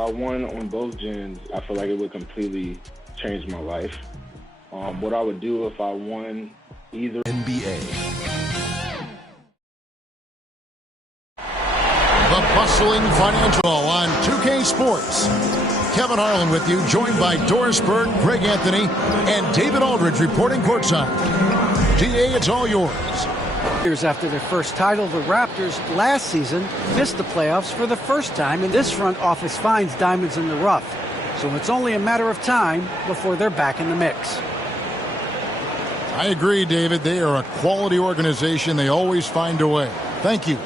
I won on both gens, I feel like it would completely change my life. What I would do if I won either NBA. The bustling financial on 2K Sports. Kevin Harlan with you, joined by Doris Berg, Greg Anthony, and David Aldridge reporting courtside. DA, it's all yours. Years after their first title, the Raptors last season missed the playoffs for the first time, and this front office finds diamonds in the rough. So it's only a matter of time before they're back in the mix. I agree, David. They are a quality organization. They always find a way. Thank you.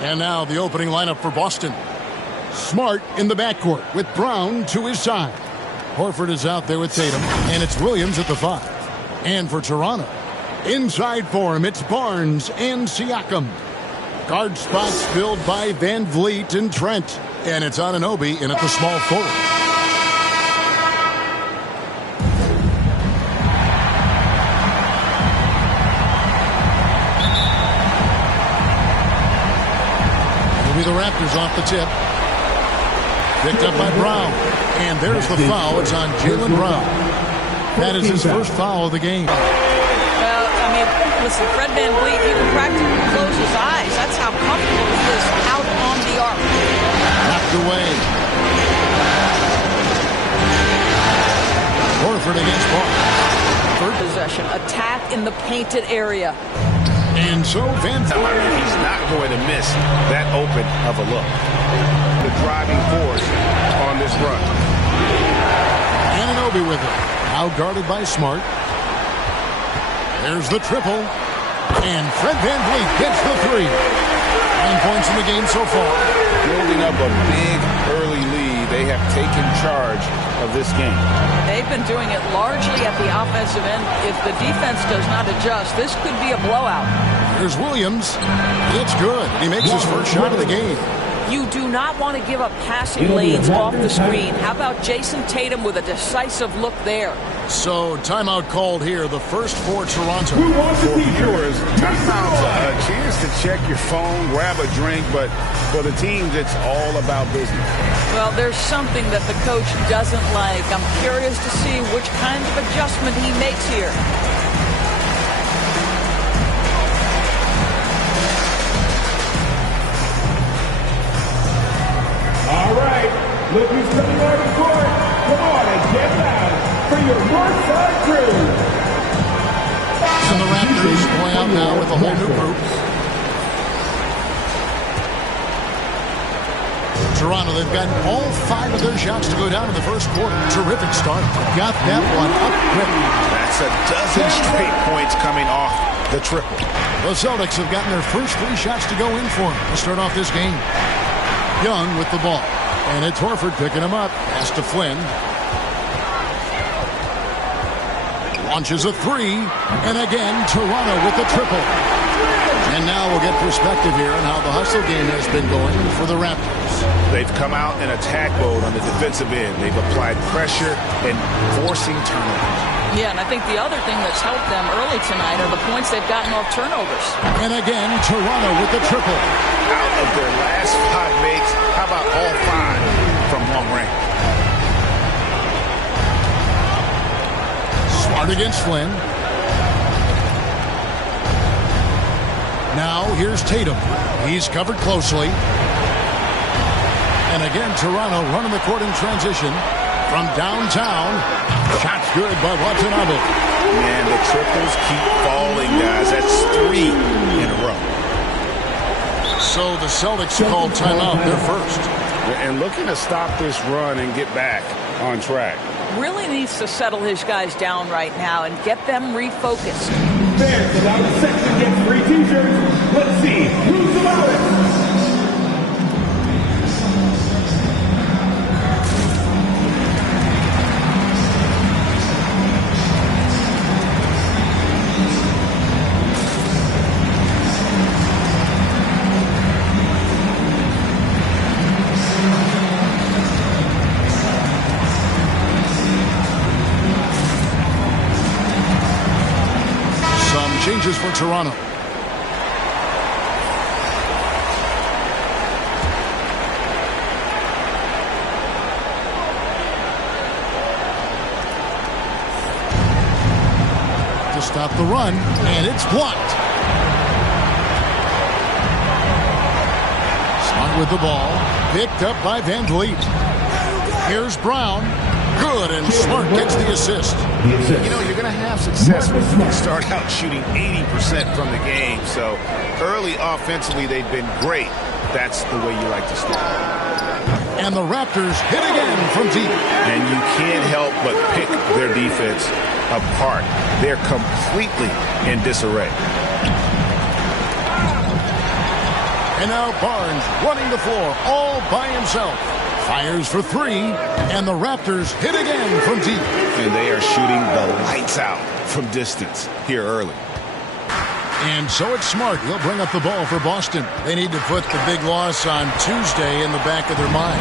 And now the opening lineup for Boston. Smart in the backcourt with Brown to his side. Horford is out there with Tatum, and it's Williams at the 5. And for Toronto, inside for him, it's Barnes and Siakam. Guard spots filled by Van Vliet and Trent. And it's Anunoby in at the small forward. The Raptors off the tip. Picked up by Brown. And there's the foul. It's on Jaylen Brown. That is his first foul of the game. Well, I mean, listen, Fred Van Vliet, you can practically close his eyes. That's how comfortable he is out on the arc. Knocked away. Horford against Barnes. Third possession. Attack in the painted area. And so Van Vliet. He's not going to miss that open of a look. The driving force on this run. Anunoby with it. Now guarded by Smart. There's the triple. And Fred Van Vliet gets the 3. 9 points in the game so far. Building up a big early lead. They have taken charge of this game. They've been doing it largely at the offensive end. If the defense does not adjust, this could be a blowout. Here's Williams. It's good. He makes his first shot of the game. You do not want to give up passing lanes off the screen. How about Jason Tatum with a decisive look there? So, timeout called here, the first for Toronto. For viewers, timeout's a chance to check your phone, grab a drink, but for the teams, it's all about business. Well, there's something that the coach doesn't like. I'm curious to see which kind of adjustment he makes here. All right, look who's coming on the court. Come on and get loud for your North Side crew. And the Raptors going out now with a whole new group. Toronto, they've gotten all 5 of their shots to go down in the first quarter. Terrific start. Got that one up quick. That's a dozen straight points coming off the triple. The Celtics have gotten their first 3 shots to go in for them to start off this game. Young with the ball. And it's Horford picking him up. Pass to Flynn. Launches a 3. And again, Toronto with the triple. And now we'll get perspective here on how the hustle game has been going for the Raptors. They've come out in attack mode on the defensive end. They've applied pressure and forcing turnovers. Yeah, and I think the other thing that's helped them early tonight are the points they've gotten off turnovers. And again, Toronto with the triple. Out of their last 5 makes, how about all 5 from long range? Smart against Flynn. Now here's Tatum. He's covered closely. And again, Toronto running the court in transition from downtown. Shot's good by Watanabe. Man, the triples keep falling, guys. That's 3 in a row. So the Celtics called timeout. They're first. And looking to stop this run and get back on track. Really needs to settle his guys down right now and get them refocused. Fans allowed to section get free t-shirts. Let's see who's allowed it. Changes for Toronto. stop the run, and it's blocked. Smart with the ball. Picked up by Van Vliet. Here's Brown. Good, and Smart gets the assist. You know, you're going to have success when you start out shooting 80% from the game. So early offensively, they've been great. That's the way you like to start. And the Raptors hit again from deep. And you can't help but pick their defense apart. They're completely in disarray. And now Barnes running the floor all by himself. Fires for three, and the Raptors hit again from deep. And they are shooting the lights out from distance here early. And so it's Smart. He'll bring up the ball for Boston. They need to put the big loss on Tuesday in the back of their mind.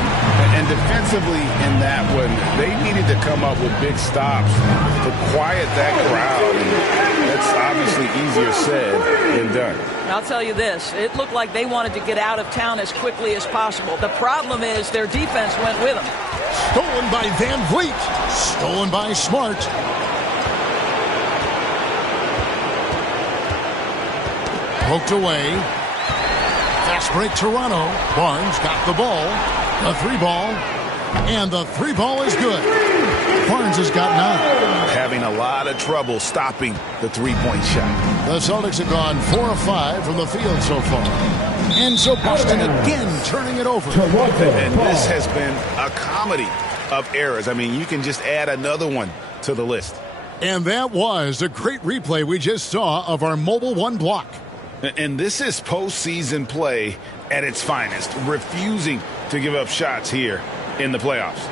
And defensively in that one, they needed to come up with big stops to quiet that crowd. And that's obviously easier said than done. I'll tell you this, it looked like they wanted to get out of town as quickly as possible. The problem is their defense went with them. Stolen by Van Vliet. Stolen by Smart. Poked away. Fast break Toronto. Barnes got the ball. The three ball. And the three ball is good. Barnes has got 9. Having a lot of trouble stopping the three-point shot. The Celtics have gone 4 of 5 from the field so far. And so Boston again turning it over. And this has been a comedy of errors. I mean, you can just add another one to the list. And that was a great replay we just saw of our Mobile One block. And this is postseason play at its finest, refusing to give up shots here in the playoffs.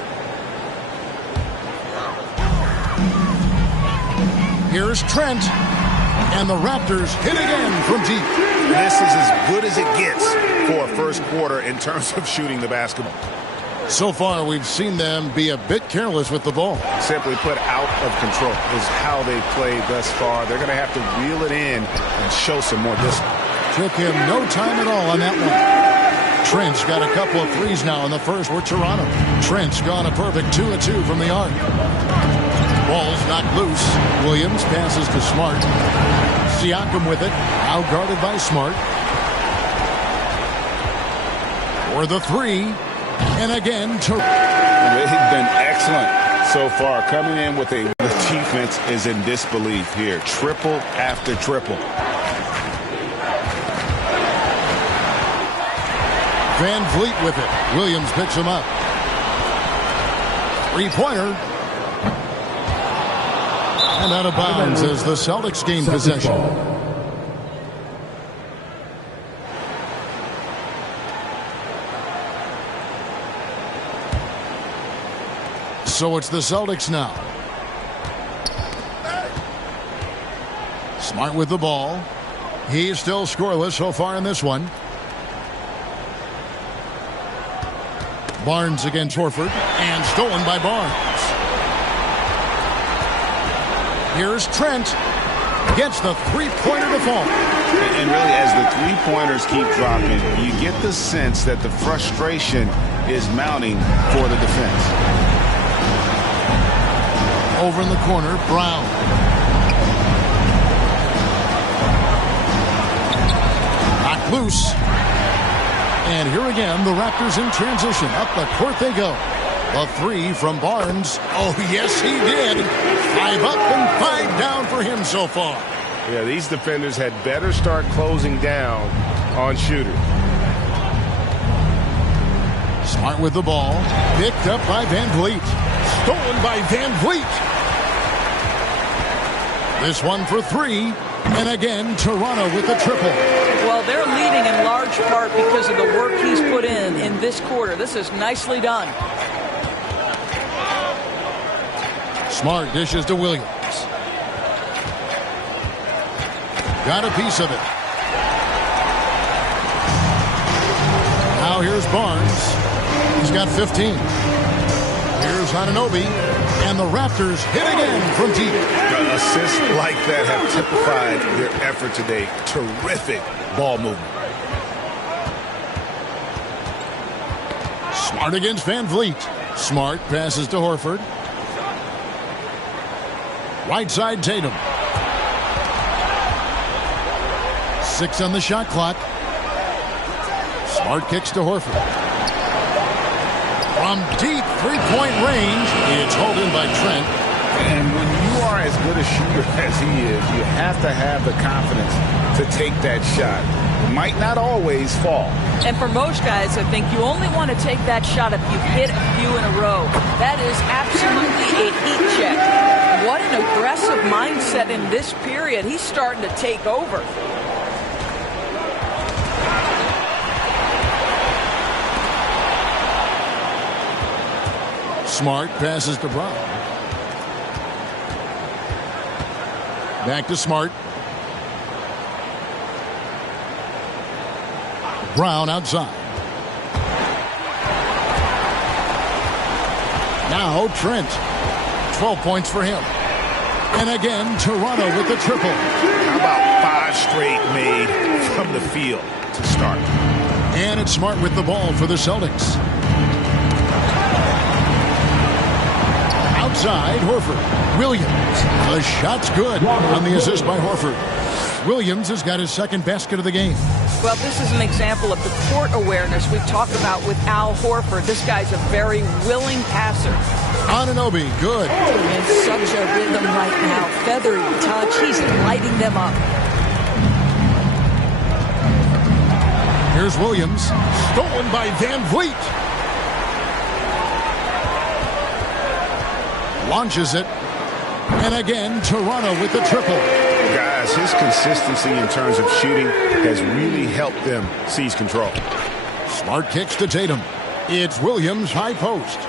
Here's Trent, and the Raptors hit again from deep. This is as good as it gets for a first quarter in terms of shooting the basketball. So far, we've seen them be a bit careless with the ball. Simply put, out of control is how they played thus far. They're going to have to reel it in and show some more discipline. Took him no time at all on that one. Trent's got a couple of threes now in the first for Toronto. Trent's gone a perfect 2 of 2 from the arc. Ball's knocked loose. Williams passes to Smart. Siakam with it. Now guarded by Smart. For the three. And again, they've been excellent so far. Coming in with the defense is in disbelief here. Triple after triple. Van Vliet with it. Williams picks him up. Three-pointer. And out of bounds as the Celtics gain possession. So it's the Celtics now. Smart with the ball. He's still scoreless so far in this one. Barnes against Horford, and stolen by Barnes. Here's Trent. Gets the three-pointer to fall. And really, as the three-pointers keep dropping, you get the sense that the frustration is mounting for the defense. Over in the corner, Brown. Knocked loose. And here again, the Raptors in transition. Up the court they go. The three from Barnes. Oh, yes, he did. 5 up and 5 down for him so far. Yeah, these defenders had better start closing down on shooters. Smart with the ball. Picked up by Van Vliet. Stolen by Van Vliet. This one for 3. And again, Toronto with the triple. Well, they're leading in large part because of the work he's put in this quarter. This is nicely done. Smart dishes to Williams. Got a piece of it. Now here's Barnes. He's got 15. Here's Anunoby. And the Raptors hit again from deep. Assists like that have typified their effort today. Terrific ball movement. Smart against Van Vliet. Smart passes to Horford. Right side Tatum. 6 on the shot clock. Smart kicks to Horford. From deep three-point range, it's hauled in by Trent. And when you are as good a shooter as he is, you have to have the confidence to take that shot. It might not always fall. And for most guys, I think you only want to take that shot if you've hit a few in a row. That is absolutely a heat check. What an aggressive mindset in this period. He's starting to take over. Smart passes to Brown. Back to Smart. Brown outside. Now Trent. 12 points for him. And again, Toronto with the triple. How about 5 straight made from the field to start? And it's Smart with the ball for the Celtics. Outside, Horford. Williams. The shot's good on the assist by Horford. Williams has got his second basket of the game. Well, this is an example of the court awareness we've talked about with Al Horford. This guy's a very willing passer. Anunoby, good. In such a rhythm right now. Feathery touch. He's lighting them up. Here's Williams. Stolen by Van Vliet. Launches it. And again, Toronto with the triple. Guys, his consistency in terms of shooting has really helped them seize control. Smart kicks to Tatum. It's Williams, high post.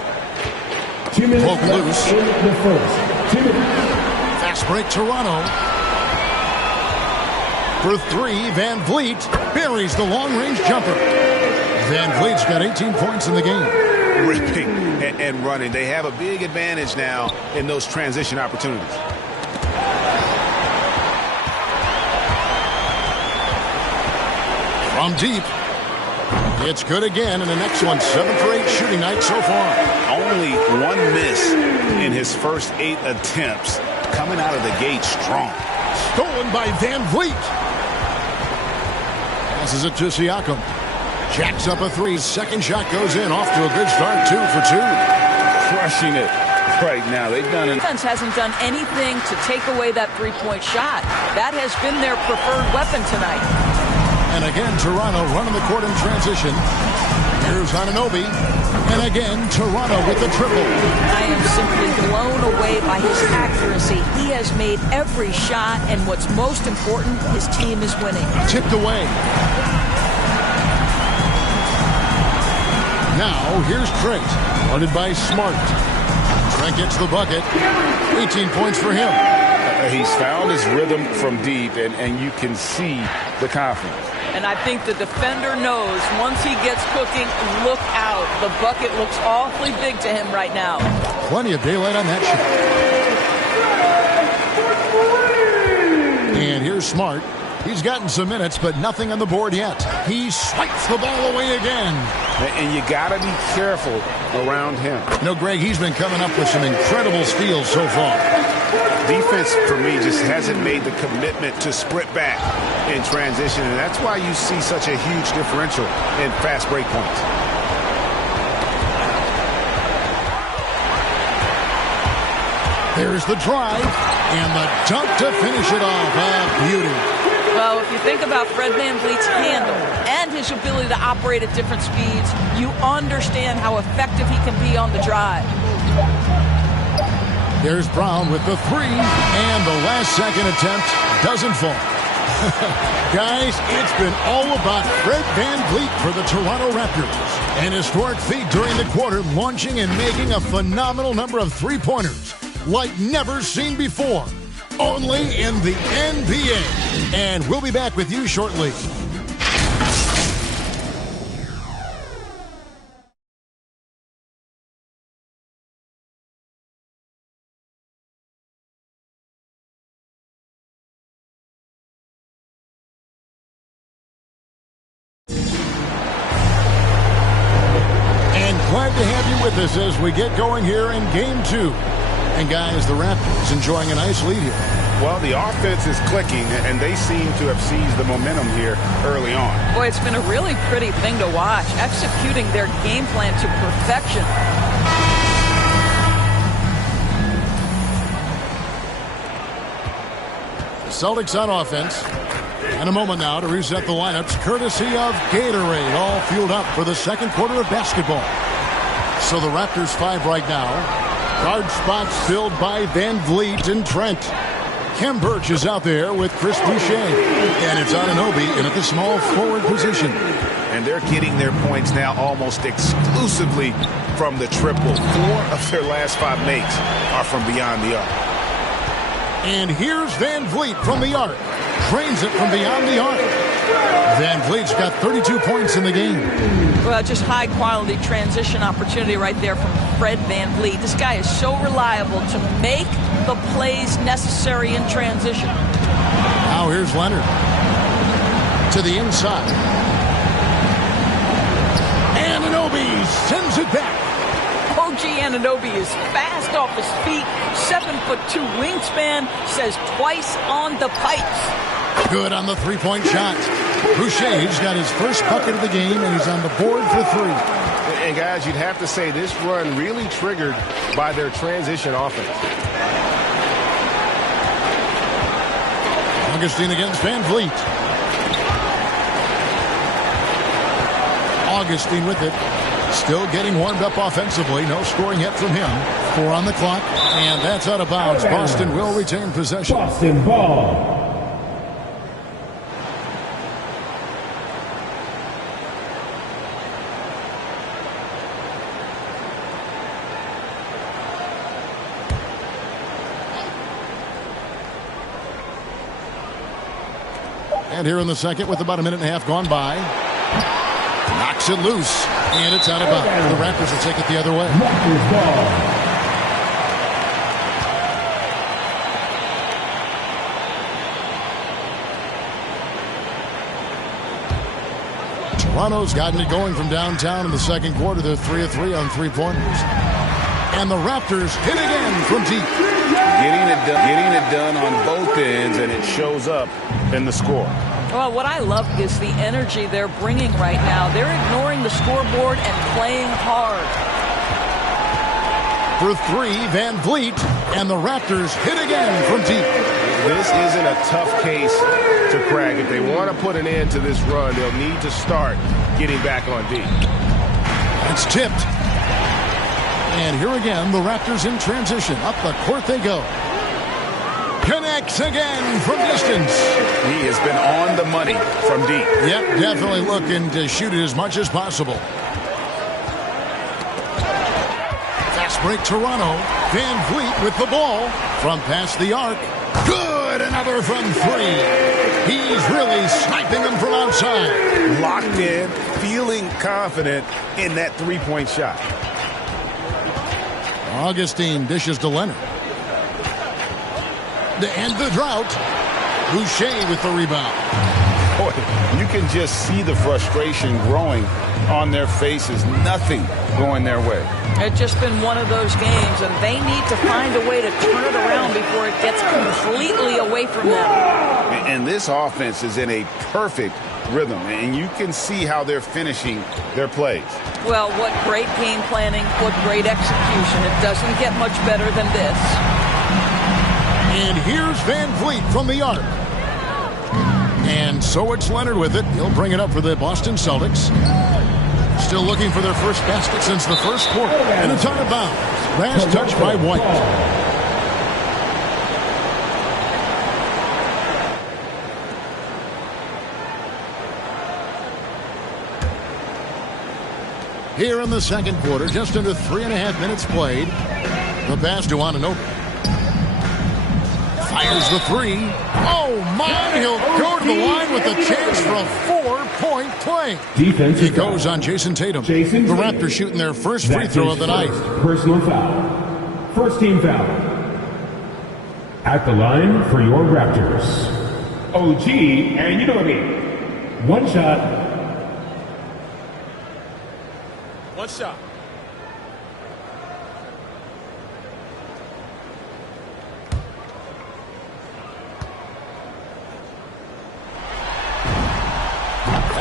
2 minutes Broken loose. in the first. 2 minutes. Fast break, Toronto. For 3, Van Vliet buries the long-range jumper. Van Vliet's got 18 points in the game. Ripping and running. They have a big advantage now in those transition opportunities. From deep. It's good again, and the next one, 7 for 8 shooting night so far. Only 1 miss in his first 8 attempts. Coming out of the gate strong. Stolen by Van Vliet. Passes it to Siakam. Jacks up a 3. Second shot goes in. Off to a good start. 2 for 2. Crushing it right now. They've done it. Defense hasn't done anything to take away that three-point shot. That has been their preferred weapon tonight. And again, Toronto running the court in transition. Here's Anunoby. And again, Toronto with the triple. I am simply blown away by his accuracy. He has made every shot, and what's most important, his team is winning. Tipped away. Now, here's Trent. Guarded by Smart. Trent gets the bucket. 18 points for him. He's found his rhythm from deep, and you can see the confidence. And I think the defender knows once he gets cooking, look out. The bucket looks awfully big to him right now. Plenty of daylight on that shot. And here's Smart. He's gotten some minutes, but nothing on the board yet. He swipes the ball away again. And you got to be careful around him. You know, Greg, he's been coming up with some incredible steals so far. Defense, for me, just hasn't made the commitment to sprint back in transition, and that's why you see such a huge differential in fast break points. There's the drive, and the dunk to finish it off. A beauty. Well, if you think about Fred VanVleet's handle and his ability to operate at different speeds, you understand how effective he can be on the drive. There's Brown with the 3, and the last-second attempt doesn't fall. Guys, it's been all about Fred VanVleet for the Toronto Raptors. An historic feat during the quarter, launching and making a phenomenal number of three-pointers like never seen before. Only in the NBA. And we'll be back with you shortly. Glad to have you with us as we get going here in Game 2. And guys, the Raptors enjoying a nice lead here. Well, the offense is clicking, and they seem to have seized the momentum here early on. Boy, it's been a really pretty thing to watch, executing their game plan to perfection. Celtics on offense. And a moment now to reset the lineups, courtesy of Gatorade, all fueled up for the second quarter of basketball. So the Raptors 5 right now. Guard spots filled by Van Vliet and Trent. Kem Birch is out there with Chris Boucher. And it's Anunoby in at the small forward position. And they're getting their points now almost exclusively from the triple. 4 of their last 5 makes are from beyond the arc. And here's Van Vliet from the arc. Trains it from beyond the arc. Van Vliet's got 32 points in the game. Well, just high-quality transition opportunity right there from Fred Van Vliet. This guy is so reliable to make the plays necessary in transition. Now here's Leonard. To the inside. Anunoby sends it back. OG Anunoby is fast off his feet. 7'2" wingspan, says twice on the pipes. Good on the three-point shot. Boucher's got his first bucket of the game, and he's on the board for 3. And guys, you'd have to say this run really triggered by their transition offense. Augustine against Van Vliet. Augustine with it. Still getting warmed up offensively. No scoring yet from him. 4 on the clock. And that's out of bounds. Boston will retain possession. Boston ball. And here in the second with about a minute and a half gone by. Knocks it loose. And it's out of bounds. The Raptors will take it the other way. Raptors ball. Toronto's gotten it going from downtown in the second quarter. They're 3 of 3 on three-pointers. And the Raptors hit again from deep. Getting it done on both ends, and it shows up in the score. Well, what I love is the energy they're bringing right now. They're ignoring the scoreboard and playing hard. For 3, Van Vliet, and the Raptors hit again from deep. This isn't a tough case to crack. If they want to put an end to this run, they'll need to start getting back on deep. It's tipped. And here again, the Raptors in transition. Up the court they go. Connects again from distance. He has been on the money from deep. Yep, definitely looking to shoot it as much as possible. Fast break Toronto. Van Vliet with the ball from past the arc. Good, another from 3. He's really sniping them from outside. Locked in, feeling confident in that three-point shot. Augustine dishes to Leonard. To end the drought, Boucher with the rebound. Boy, you can just see the frustration growing on their faces. Nothing going their way. It's just been one of those games, and they need to find a way to turn it around before it gets completely away from them. And this offense is in a perfect rhythm, and you can see how they're finishing their plays. Well, what great game planning, what great execution. It doesn't get much better than this. And here's Van Vliet from the arc. And so it's Leonard with it. He'll bring it up for the Boston Celtics. Still looking for their first basket since the first quarter. And it's out of bounds. Last touch by White. Here in the second quarter, just under 3.5 minutes played. The pass to Anunoby. Fires the 3. Oh, my. He'll go to the line with a chance for a 4-point play. Defense. He goes on Jason Tatum. The Raptors shooting their first free throw of the night. Personal foul. First team foul. At the line for your Raptors. OG and Anunoby. One shot. One shot.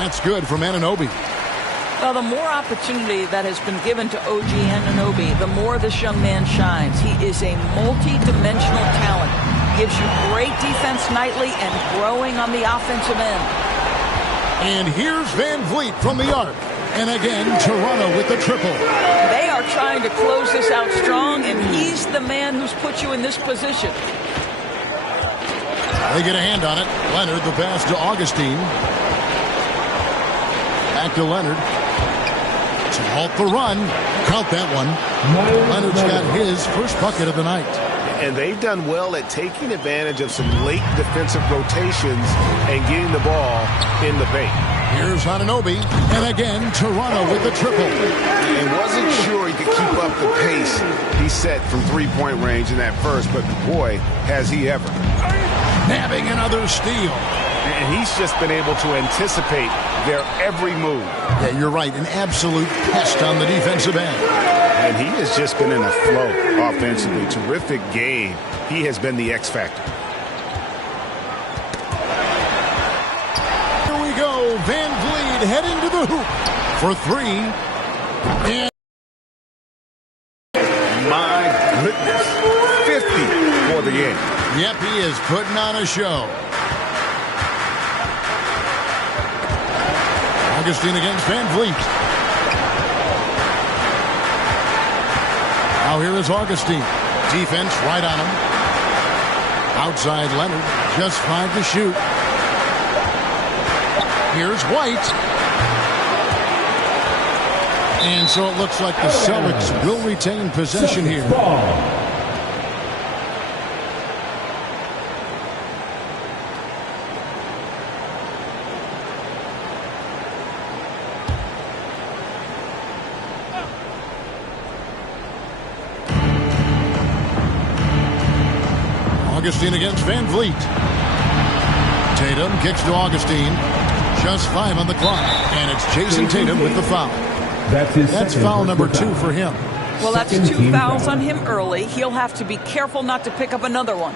That's good from Anunoby. Well, the more opportunity that has been given to OG Anunoby, the more this young man shines. He is a multi-dimensional talent. Gives you great defense nightly and growing on the offensive end. And here's Van Vliet from the arc. And again, Toronto with the triple. They are trying to close this out strong, and he's the man who's put you in this position. They get a hand on it. Leonard, the pass to Augustine. Back to Leonard. To halt the run. Count that one. Leonard's got his first bucket of the night. And they've done well at taking advantage of some late defensive rotations and getting the ball in the paint. Here's Anunoby. And again, Toronto with the triple. And wasn't sure he could keep up the pace he set from three-point range in that first, but boy, has he ever. Nabbing another steal. And he's just been able to anticipate their every move. Yeah, you're right. An absolute pest on the defensive end. And he has just been in a flow offensively. Terrific game. He has been the X factor. Here we go. Van Vliet heading to the hoop for three. And my goodness. 50 for the game. Yep, he is putting on a show. Augustine against Van Vliet. Now here is Augustine. Defense right on him. Outside Leonard. Just 5 to shoot. Here's White. And so it looks like the Celtics will retain possession here. Augustine against Van Vliet. Tatum kicks to Augustine. Just 5 on the clock. And it's Jason Tatum with the foul. That's foul number 2 for him. Well, that's 2 fouls on him early. He'll have to be careful not to pick up another one.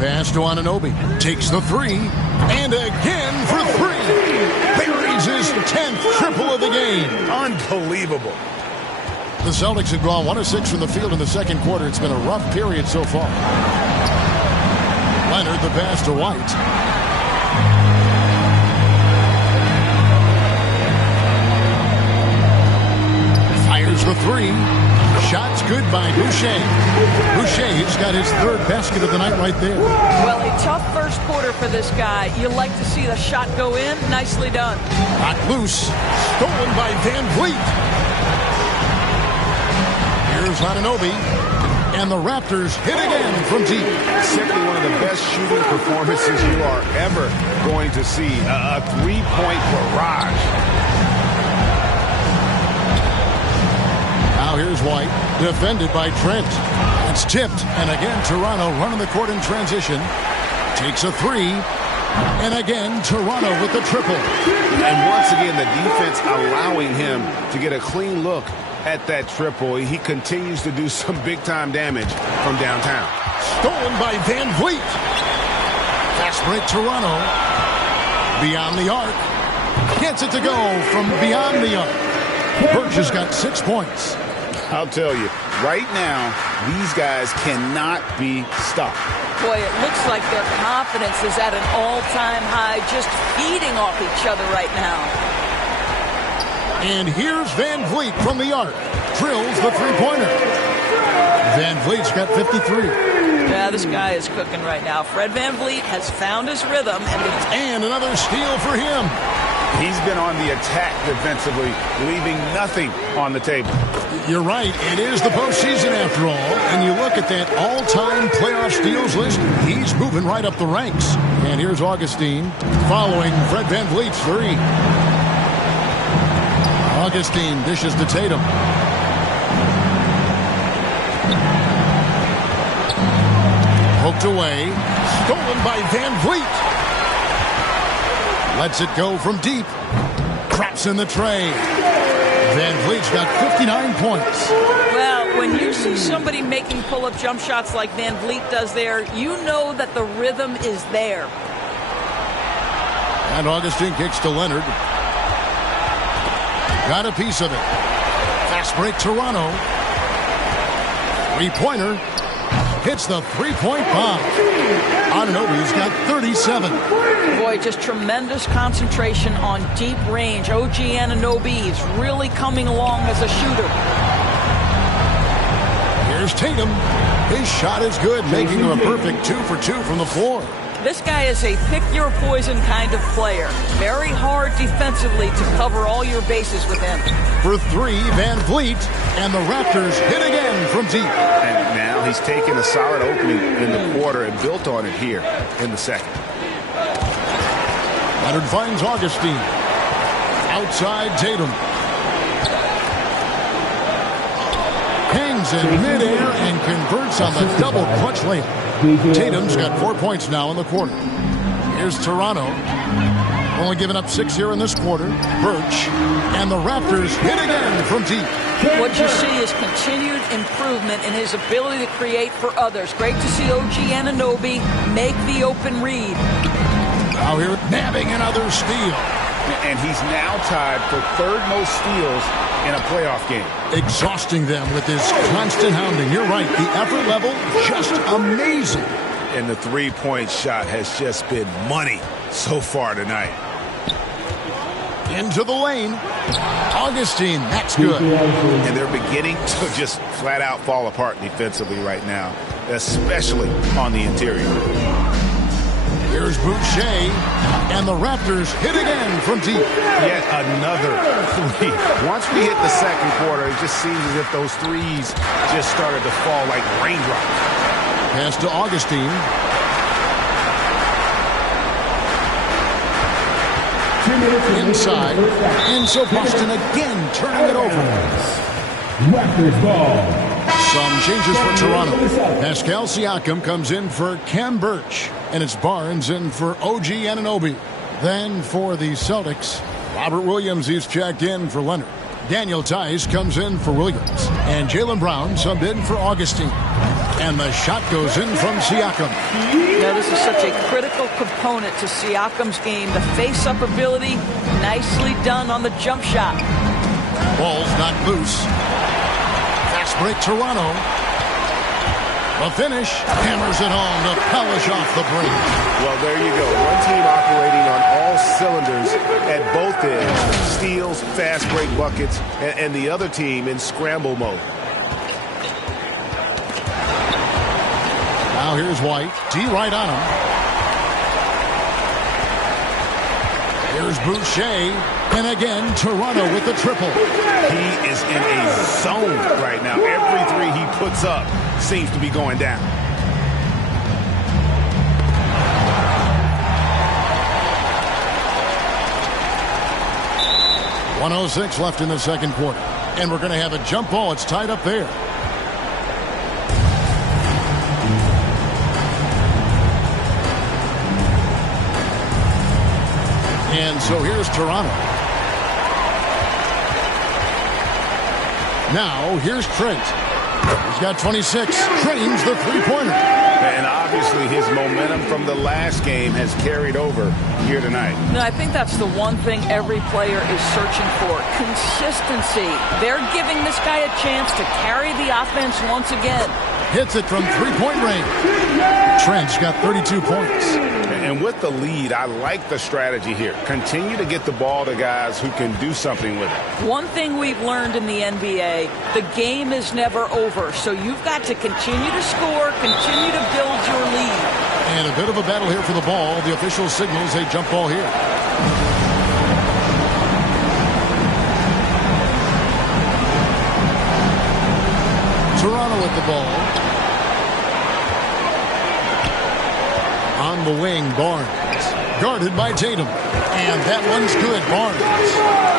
Pass to Anunoby. Takes the 3. And again for 3. Buries his 10th triple of the game. Unbelievable. The Celtics have gone 1 of 6 from the field in the second quarter. It's been a rough period so far. Leonard, the pass to White. Fires the 3. Shots good by Boucher. Boucher's got his 3rd basket of the night right there. Well, a tough first quarter for this guy. You like to see the shot go in. Nicely done. Knocked loose. Stolen by Van Vliet. Here's Anunoby. And the Raptors hit again from deep. Simply one of the best shooting performances you are ever going to see. A 3-point barrage. Now here's White, defended by Trent. It's tipped, and again Toronto running the court in transition. Takes a 3, and again Toronto with the triple. And once again, the defense allowing him to get a clean look at that triple. He continues to do some big-time damage from downtown. Stolen by Van Vliet. Fast break Toronto. Beyond the arc. Gets it to go from beyond the arc. Birch has got 6 points. I'll tell you, right now, these guys cannot be stopped. Boy, it looks like their confidence is at an all-time high, just feeding off each other right now. And here's Van Vliet from the arc. Drills the three-pointer. Van Vliet's got 53. Yeah, this guy is cooking right now. Fred Van Vliet has found his rhythm. And another steal for him. He's been on the attack defensively, leaving nothing on the table. You're right. It is the postseason after all. And you look at that all-time playoff steals list, he's moving right up the ranks. And here's Augustine following Fred Van Vliet's 3. Augustine dishes to Tatum. Poked away. Stolen by Van Vliet. Lets it go from deep. Traps in the tray. Van Vliet's got 59 points. Well, When you see somebody making pull-up jump shots like Van Vliet does there, you know that the rhythm is there. And Augustine kicks to Leonard. Got a piece of it. Fast break Toronto. Three-pointer. Hits the three-point bomb. Anunoby's got 37. Boy, just tremendous concentration on deep range. OG Anunoby is really coming along as a shooter. Here's Tatum. His shot is good, making him a perfect 2 for 2 from the floor. This guy is a pick-your-poison kind of player. Very hard defensively to cover all your bases with him. For three, Van Vliet, and the Raptors hit again from deep. And now he's taken a solid opening in the quarter and built on it here in the second. Leonard finds Augustine. Outside Tatum. Hangs in midair and converts on the double clutch layup. Tatum's got 4 points now in the quarter. Here's Toronto. Only giving up 6 here in this quarter. Birch. And the Raptors hit again from deep. What you see is continued improvement in his ability to create for others. Great to see OG Anunoby make the open read. Now here, nabbing another steal. And he's now tied for third most steals in a playoff game. Exhausting them with his constant hounding. You're right. The effort level, just amazing. And the three-point shot has just been money so far tonight. Into the lane. Augustine, that's good. And they're beginning to just flat out fall apart defensively right now, especially on the interior. Here's Boucher, and the Raptors hit again from deep. Yet another three. Once we hit the second quarter, it just seems as if those threes just started to fall like raindrops. Pass to Augustine. Inside, and so Boston again turning it over. Raptors ball. Some changes for Toronto. Pascal Siakam comes in for Cam Birch, and it's Barnes in for OG Anunoby. Then for the Celtics, Robert Williams is checked in for Leonard. Daniel Tice comes in for Williams, and Jaylen Brown subbed in for Augustine. And the shot goes in from Siakam. Now, this is such a critical component to Siakam's game. The face-up ability, nicely done on the jump shot. Ball's not loose. Fast break Toronto. The finish hammers it home to polish off the break. Well, there you go. One team operating on all cylinders at both ends. Steals, fast break buckets, and the other team in scramble mode. Now here's White. D right on him. Here's Boucher. And again, Toronto with the triple. He is in a zone right now. Every three he puts up seems to be going down. .106 left in the second quarter. And we're going to have a jump ball. It's tied up there. And so here's Toronto. Now here's Trent. He's got 26. Trains the three-pointer. And obviously his momentum from the last game has carried over here tonight. No, I think that's the one thing every player is searching for. Consistency. They're giving this guy a chance to carry the offense once again. Hits it from three-point range. Trent's got 32 points. And with the lead, I like the strategy here. Continue to get the ball to guys who can do something with it. One thing we've learned in the NBA, the game is never over. So you've got to continue to score, continue to build your lead. And a bit of a battle here for the ball. The official signals a jump ball here. Toronto with the ball. On the wing, Barnes. Guarded by Tatum. And that one's good, Barnes.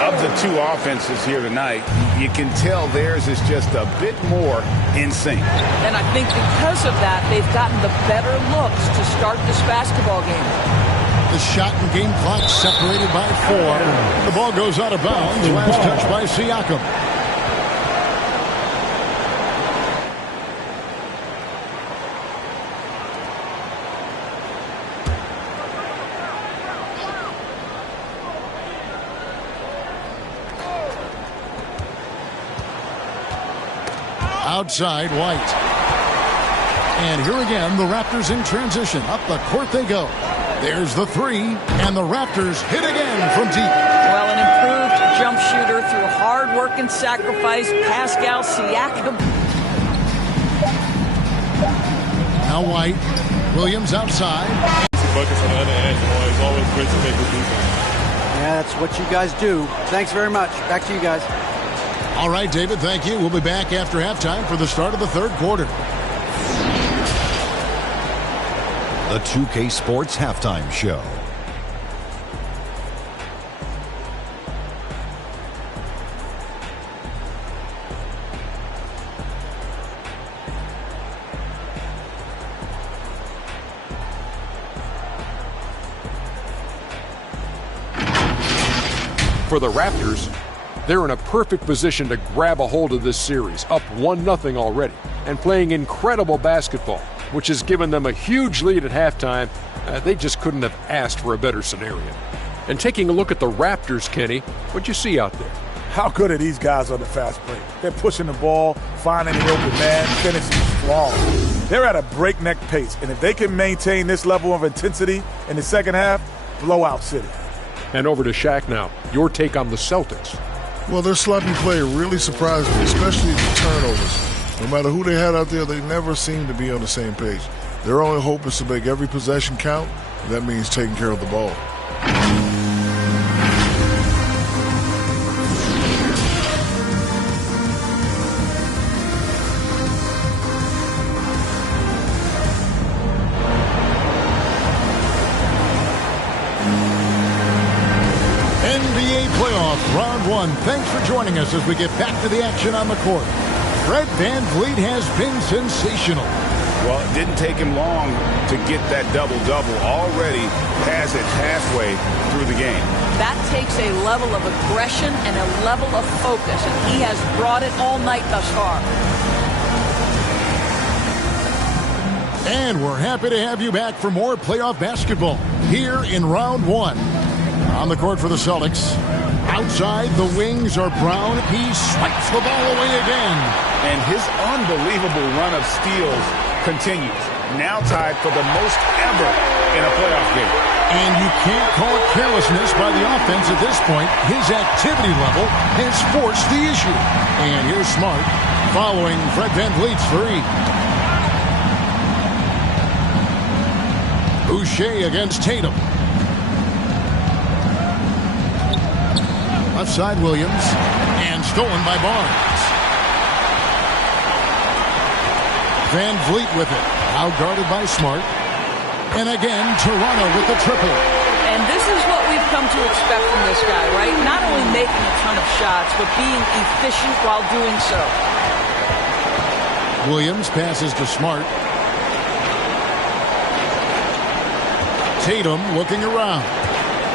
Of the two offenses here tonight, you can tell theirs is just a bit more in sync. And I think because of that, they've gotten the better looks to start this basketball game. The shot and game clock separated by 4. The ball goes out of bounds. Last touch by Siakam. Outside, White. And here again, the Raptors in transition. Up the court they go. There's the three, and the Raptors hit again from deep. Well, an improved jump shooter through hard work and sacrifice, Pascal Siakam. Now White. Williams outside. Buckets on the other end. It's always great to make good defense. Yeah, that's what you guys do. Thanks very much. Back to you guys. All right, David, thank you. We'll be back after halftime for the start of the third quarter. The 2K Sports Halftime Show. For the Raptors, they're in a perfect position to grab a hold of this series, up 1-0 already, and playing incredible basketball, which has given them a huge lead at halftime. They just couldn't have asked for a better scenario. And taking a look at the Raptors, Kenny, what'd you see out there? How good are these guys on the fast break? They're pushing the ball, finding the open man, finishing strong. They're at a breakneck pace, and if they can maintain this level of intensity in the second half, blowout city. And over to Shaq now. Your take on the Celtics. Well, their sloppy play really surprised me, especially the turnovers. No matter who they had out there, they never seemed to be on the same page. Their only hope is to make every possession count, and that means taking care of the ball. Round one. Thanks for joining us as we get back to the action on the court. Fred VanVleet has been sensational. Well, it didn't take him long to get that double-double. Already has it halfway through the game. That takes a level of aggression and a level of focus, and he has brought it all night thus far. And we're happy to have you back for more playoff basketball here in round one. On the court for the Celtics. Outside, the wings are Brown. He swipes the ball away again. And his unbelievable run of steals continues. Now tied for the most ever in a playoff game. And you can't call it carelessness by the offense at this point. His activity level has forced the issue. And here's Smart following Fred VanVleet's three. Boucher against Tatum. Left side, Williams, and stolen by Barnes. VanVleet with it, now guarded by Smart. And again, Toronto with the triple. And this is what we've come to expect from this guy, right? Not only making a ton of shots, but being efficient while doing so. Williams passes to Smart. Tatum looking around.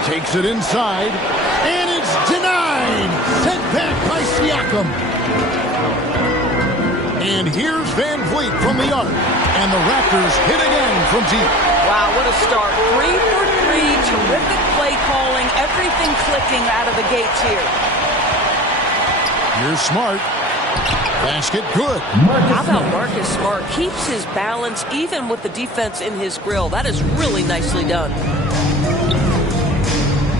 Takes it inside. And it's denied! Sent back by Siakam. And here's VanVleet from the arc. And the Raptors hit again from deep. Wow, what a start. 3 for 3. Terrific play calling. Everything clicking out of the gates here. Here's Smart. Basket good. How about Marcus Smart? Keeps his balance even with the defense in his grill. That is really nicely done.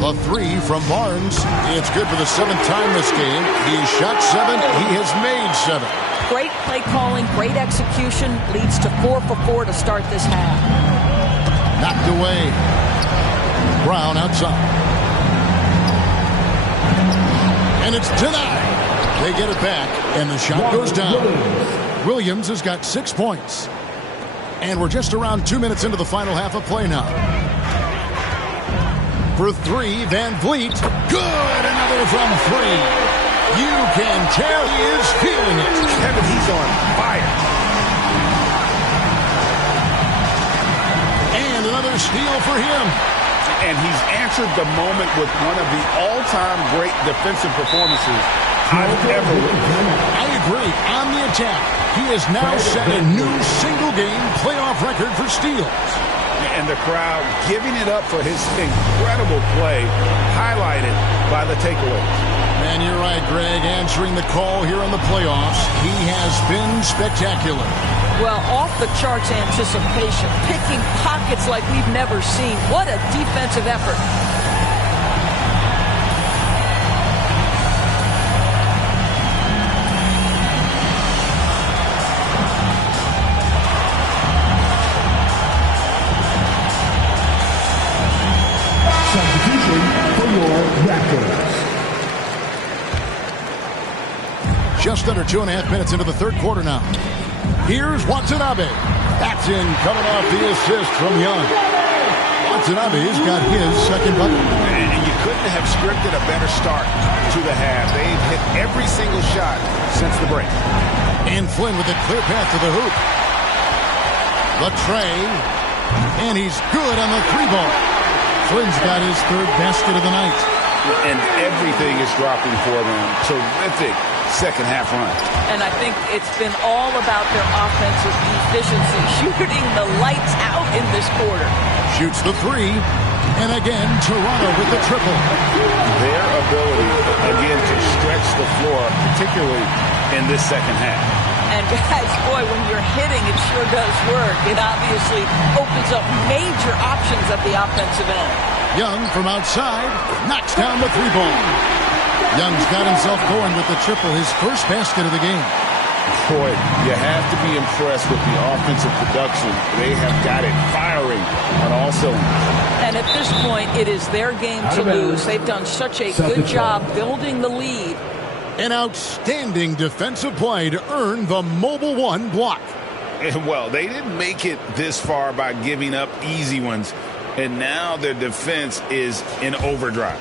The three from Barnes. It's good for the 7th time this game. He's shot 7. He has made 7. Great play calling, great execution. Leads to 4 for 4 to start this half. Knocked away. Brown outside. And it's denied. They get it back, and the shot goes down. Williams has got 6 points. And we're just around 2 minutes into the final half of play now. For 3, VanVleet. Good! Another from 3. You can tell he is feeling it. Kevin, he's on fire. And another steal for him. And he's answered the moment with one of the all-time great defensive performances I've ever witnessed. I agree. On the attack, he has now set a new single-game playoff record for steals. And the crowd giving it up for his incredible play, highlighted by the takeaways. And you're right, Greg, answering the call here in the playoffs. He has been spectacular. Well, off-the-charts anticipation, picking pockets like we've never seen. What a defensive effort. Substitution for your Raptors. Just under 2.5 minutes into the third quarter now. Here's Watanabe. That's in, coming off the assist from Young. Watanabe's got his second bucket. And you couldn't have scripted a better start to the half. They've hit every single shot since the break. And Flynn with a clear path to the hoop. The tray. And he's good on the three ball. Flynn's got his third basket of the night. And everything is dropping for them. Terrific second half run. And I think it's been all about their offensive efficiency, shooting the lights out in this quarter. Shoots the three. And again, Toronto with the triple. Their ability, again, to stretch the floor, particularly in this second half. And guys, boy, when you're hitting, it sure does work. It obviously opens up major options at the offensive end. Young from outside knocks down the three ball. Young's got himself going with the triple, his first basket of the game. Boy, you have to be impressed with the offensive production. They have got it firing on all cylinders. And at this point, it is their game to lose. They've done such a good job building the lead. An outstanding defensive play to earn the Mobile One block. And well, they didn't make it this far by giving up easy ones. And now their defense is in overdrive.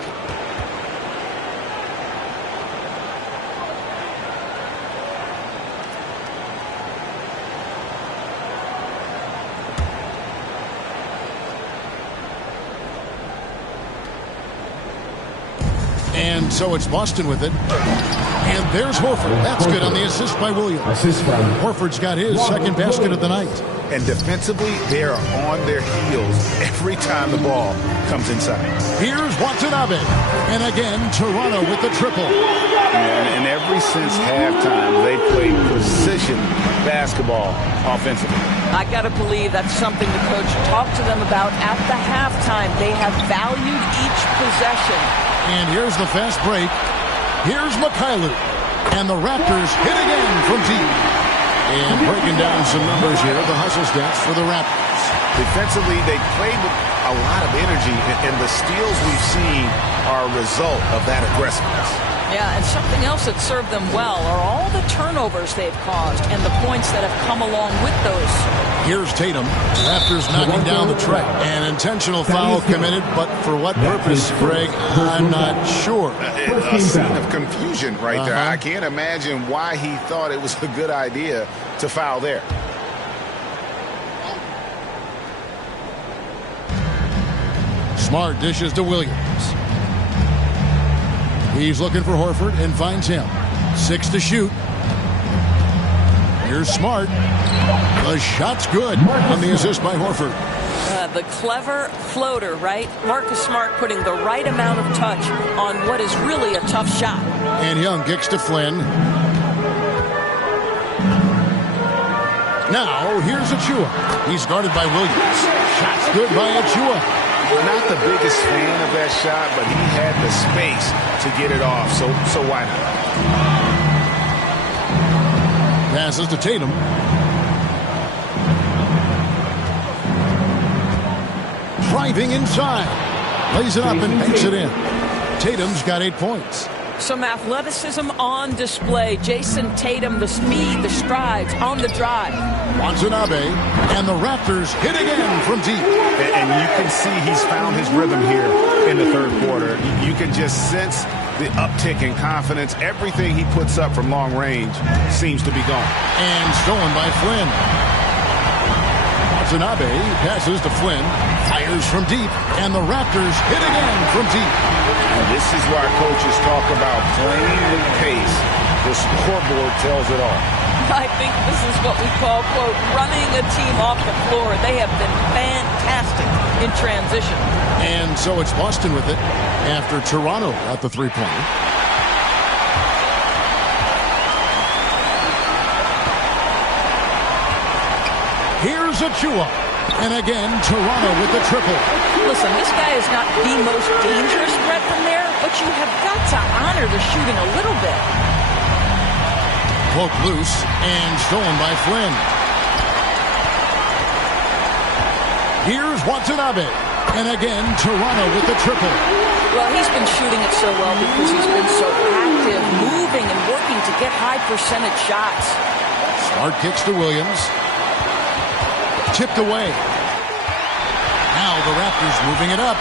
And so it's Boston with it. And there's Horford. That's good on the assist by Williams. Horford's got his second basket of the night. And defensively, they are on their heels every time the ball comes inside. Here's Watanabe. And again, Toronto with the triple. And ever since halftime, they played precision basketball offensively. I got to believe that's something the coach talked to them about at the halftime. They have valued each possession. And here's the fast break. Here's Mikhailuk. And the Raptors hit again from deep. And breaking down some numbers here, the hustle stats for the Raptors. Defensively, they played with a lot of energy, and the steals we've seen are a result of that aggressiveness. Yeah, and something else that served them well are all the turnovers they've caused and the points that have come along with those. Here's Tatum. Raptors knocking down the tray. An intentional foul committed, but for what purpose, Greg, I'm not sure. A scene of confusion right there. I can't imagine why he thought it was a good idea to foul there. Smart dishes to Williams. He's looking for Horford and finds him. 6 to shoot. Here's Smart. The shot's good on the assist by Horford. The clever floater, right? Marcus Smart putting the right amount of touch on what is really a tough shot. And Young kicks to Flynn. Now, here's Achua. He's guarded by Williams. Shot's good by Achua. Not the biggest fan of that shot, but he had the space to get it off, so why not? Passes to Tatum. Driving inside. Lays it up and banks it in. Tatum's got 8 points. Some athleticism on display. Jason Tatum, the speed, the strides on the drive. Watanabe, and the Raptors hit again from deep. And you can see he's found his rhythm here in the third quarter. You can just sense the uptick in confidence. Everything he puts up from long range seems to be gone. And stolen by Flynn. Watanabe passes to Flynn, fires from deep, and the Raptors hit again from deep. And this is why coaches talk about playing with pace. The scoreboard tells it all. I think this is what we call, quote, running a team off the floor. They have been fantastic in transition. And so it's Boston with it after Toronto at the three-pointer. Here's Achua. And again, Toronto with the triple. Listen, this guy is not the most dangerous threat from there, but you have got to honor the shooting a little bit. Poke loose and stolen by Flynn. Here's Watanabe. And again, Toronto with the triple. Well, he's been shooting it so well because he's been so active, moving and working to get high percentage shots. Smart kicks to Williams. Tipped away. Now the Raptors moving it up.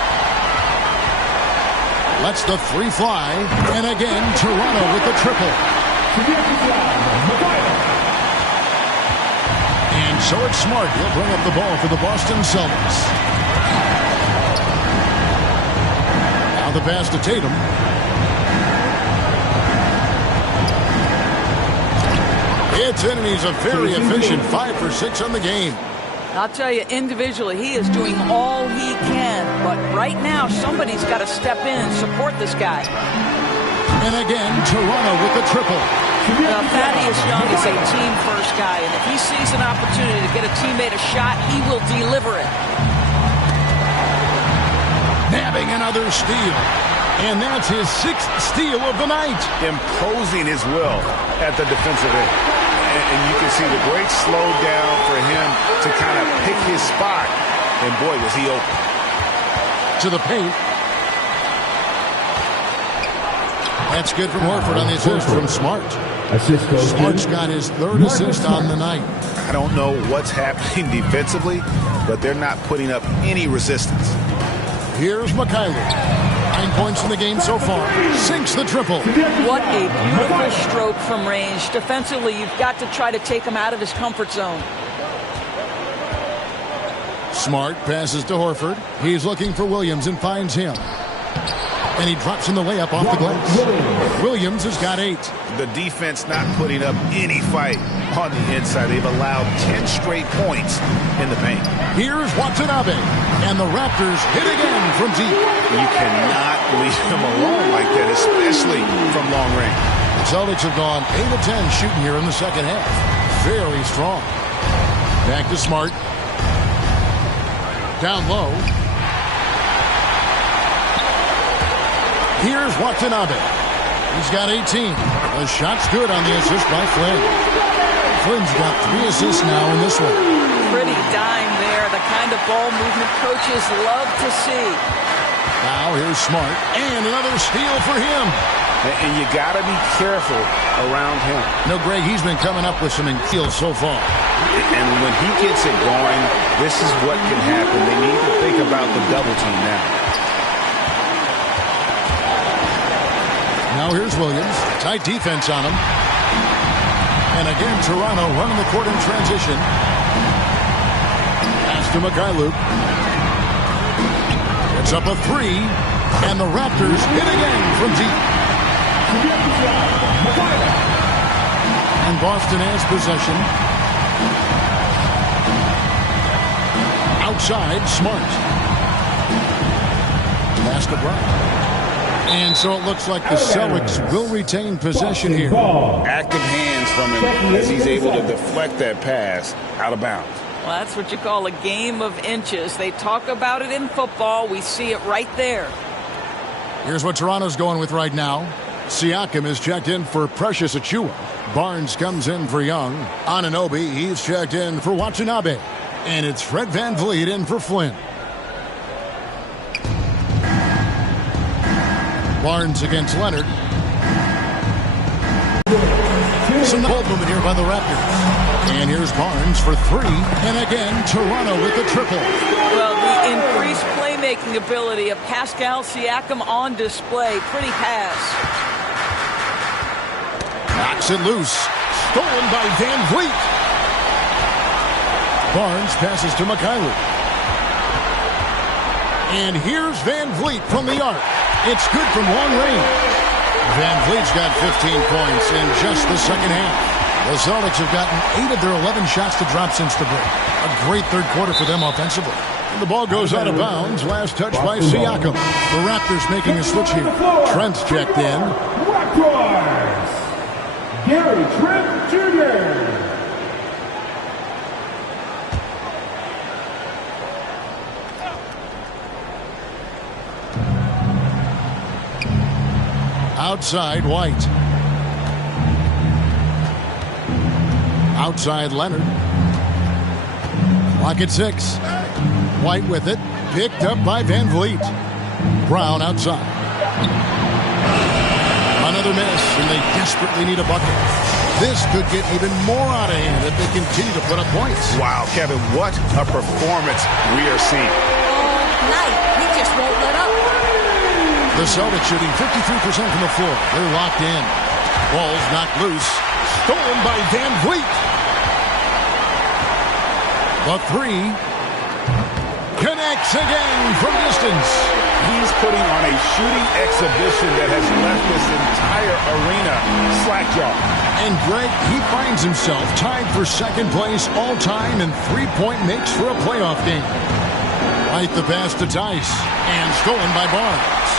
Lets the three fly. And again, Toronto with the triple. And so it's Smart. He'll bring up the ball for the Boston Celtics. Now the pass to Tatum. It's in, and he's a very efficient 5 for 6 on the game. I'll tell you, individually, he is doing all he can. But right now, somebody's got to step in and support this guy. And again, Toronto with the triple. Thaddeus Young is a team-first guy, and if he sees an opportunity to get a teammate a shot, he will deliver it. Nabbing another steal. And that's his 6th steal of the night. Imposing his will at the defensive end. And you can see the great slow down for him to kind of pick his spot. And boy, was he open. To the paint. That's good from Horford on the assist from Smart. Smart's got his 3rd assist on the night. I don't know what's happening defensively, but they're not putting up any resistance. Here's Mikhailuk. 9 points in the game so far. Sinks the triple. What a beautiful stroke from range. Defensively, you've got to try to take him out of his comfort zone. Smart passes to Horford. He's looking for Williams and finds him. And he drops in the layup off the glass. Williams has got 8. The defense not putting up any fight on the inside. They've allowed 10 straight points in the paint. Here's Watanabe. And the Raptors hit again from deep. You cannot leave him alone like that, especially from long range. The Celtics have gone 8 of 10 shooting here in the second half. Very strong. Back to Smart. Down low. Here's Watanabe. He's got 18. The shot's good on the assist by Flynn. Flynn's got 3 assists now in this one. Pretty dime there. The kind of ball movement coaches love to see. Now here's Smart. And another steal for him. And you got to be careful around him. No, Greg, he's been coming up with some steals so far. And when he gets it going, this is what can happen. They need to think about the double team now. Now here's Williams. Tight defense on him. And again, Toronto running the court in transition. Pass to Mikhailuk. It's up a 3. And the Raptors hit again from deep. And Boston has possession. Outside, Smart. Pass to Brown. And so it looks like the Celtics will retain possession here. Active hands from him as he's able to deflect that pass out of bounds. Well, that's what you call a game of inches. They talk about it in football. We see it right there. Here's what Toronto's going with right now. Siakam is checked in for Precious Achua. Barnes comes in for Young. Anunoby, he's checked in for Watanabe. And it's Fred VanVleet in for Flynn. Barnes against Leonard. Some ball movement here by the Raptors. And here's Barnes for 3. And again, Toronto with the triple. Well, the increased playmaking ability of Pascal Siakam on display. Pretty pass. Knocks it loose. Stolen by VanVleet. Barnes passes to Mikhailuk. And here's VanVleet from the arc. It's good from long range. VanVleet's got 15 points in just the second half. The Celtics have gotten 8 of their 11 shots to drop since the break. A great third quarter for them offensively. And the ball goes out of bounds. Last touch by Siakam. The Raptors making a switch here. Trent's checked in. Raptors, Gary Trent Jr. Outside, White. Outside, Leonard. Clock at 6. White with it. Picked up by Van Vliet. Brown outside. Another miss, and they desperately need a bucket. This could get even more out of hand if they continue to put up points. Wow, Kevin, what a performance we are seeing. All night, he just won't let up. The Celtics shooting 53% from the floor. They're locked in. Ball's knocked loose. Stolen by Van Vliet. The three connects again from distance. He's putting on a shooting exhibition that has left this entire arena slack-jawed. And Greg, he finds himself tied for second place all-time in three-point makes for a playoff game. White the pass to Tice, and stolen by Barnes.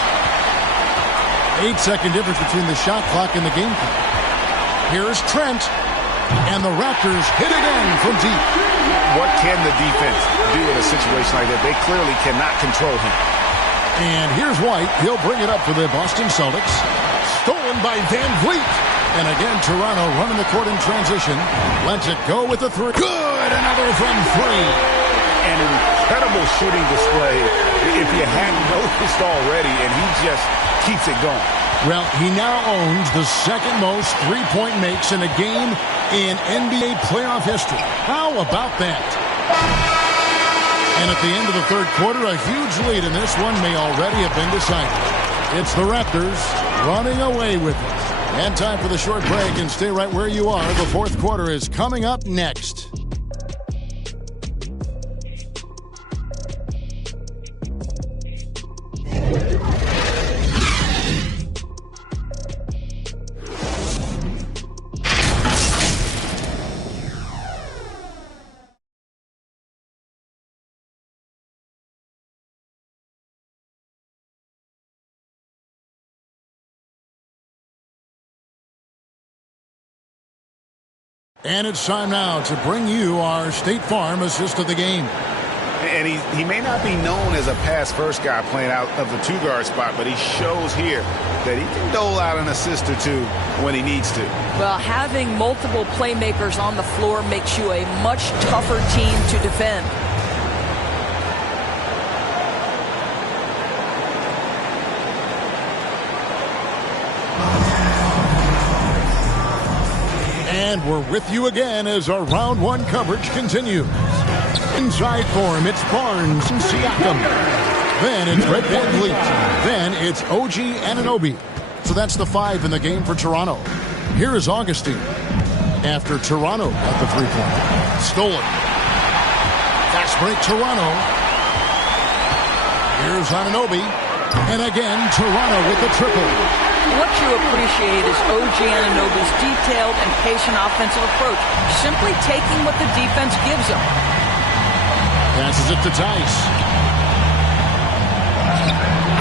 8-second difference between the shot clock and the game clock. Here's Trent, and the Raptors hit again from deep. What can the defense do in a situation like that? They clearly cannot control him. And here's White. He'll bring it up for the Boston Celtics. Stolen by Van Vliet. And again, Toronto running the court in transition. Lets it go with the three. Good! Another from three. An incredible shooting display if you hadn't noticed already, and he just keeps it going. Well, he now owns the second most three-point makes in a game in NBA playoff history. How about that? And at the end of the third quarter, a huge lead, and this one may already have been decided. It's the Raptors running away with it. And time for the short break, and stay right where you are. The fourth quarter is coming up next. And it's time now to bring you our State Farm assist of the game. And he may not be known as a pass-first guy playing out of the two-guard spot, but he shows here that he can dole out an assist or two when he needs to. Well, having multiple playmakers on the floor makes you a much tougher team to defend. And we're with you again as our round one coverage continues. Inside for him, it's Barnes and Siakam. Then it's Red Van Vliet. Then it's OG Anunoby. So that's the 5 in the game for Toronto. Here is Augustine. After Toronto got the three-point. Stolen. Fast break Toronto. Here's Anunoby. And again, Toronto with the triple. What you appreciate is OG Anunoby's detailed and patient offensive approach, simply taking what the defense gives him. Passes it to Tice.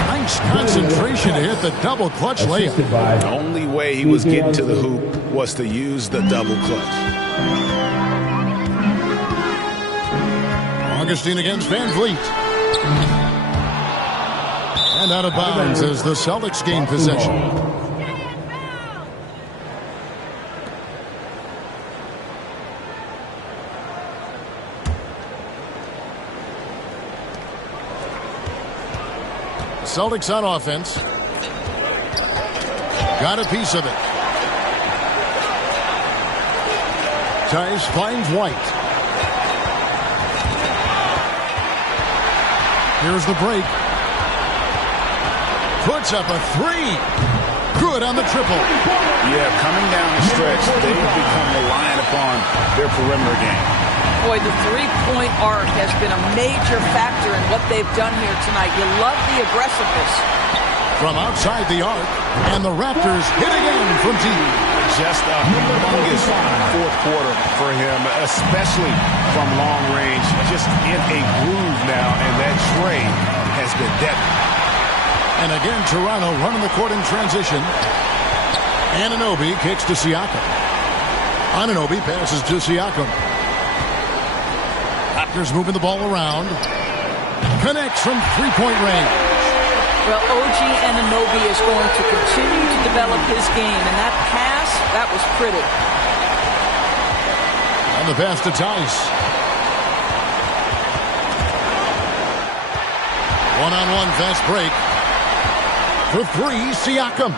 Nice concentration to hit the double clutch layup. The only way he was getting to the hoop was to use the double clutch. Augustine against Van Vliet. And out of bounds as the Celtics gain possession. Celtics on offense. Got a piece of it. Tice finds White. Here's the break. Puts up a three. Good on the triple. Yeah, coming down the stretch, they've become reliant upon their perimeter game. Boy, the three-point arc has been a major factor in what they've done here tonight. You love the aggressiveness. From outside the arc, and the Raptors hit again from deep. Just a humongous fourth quarter for him, especially from long range. Just in a groove now, and that trade has been deadly. And again, Toronto running the court in transition. Anunoby kicks to Siakam. Anunoby passes to Siakam. Raptors moving the ball around. Connects from three-point range. Well, OG Anunoby is going to continue to develop his game, and that pass, that was pretty. And the pass to Tice. One-on-one fast break. For three, Siakam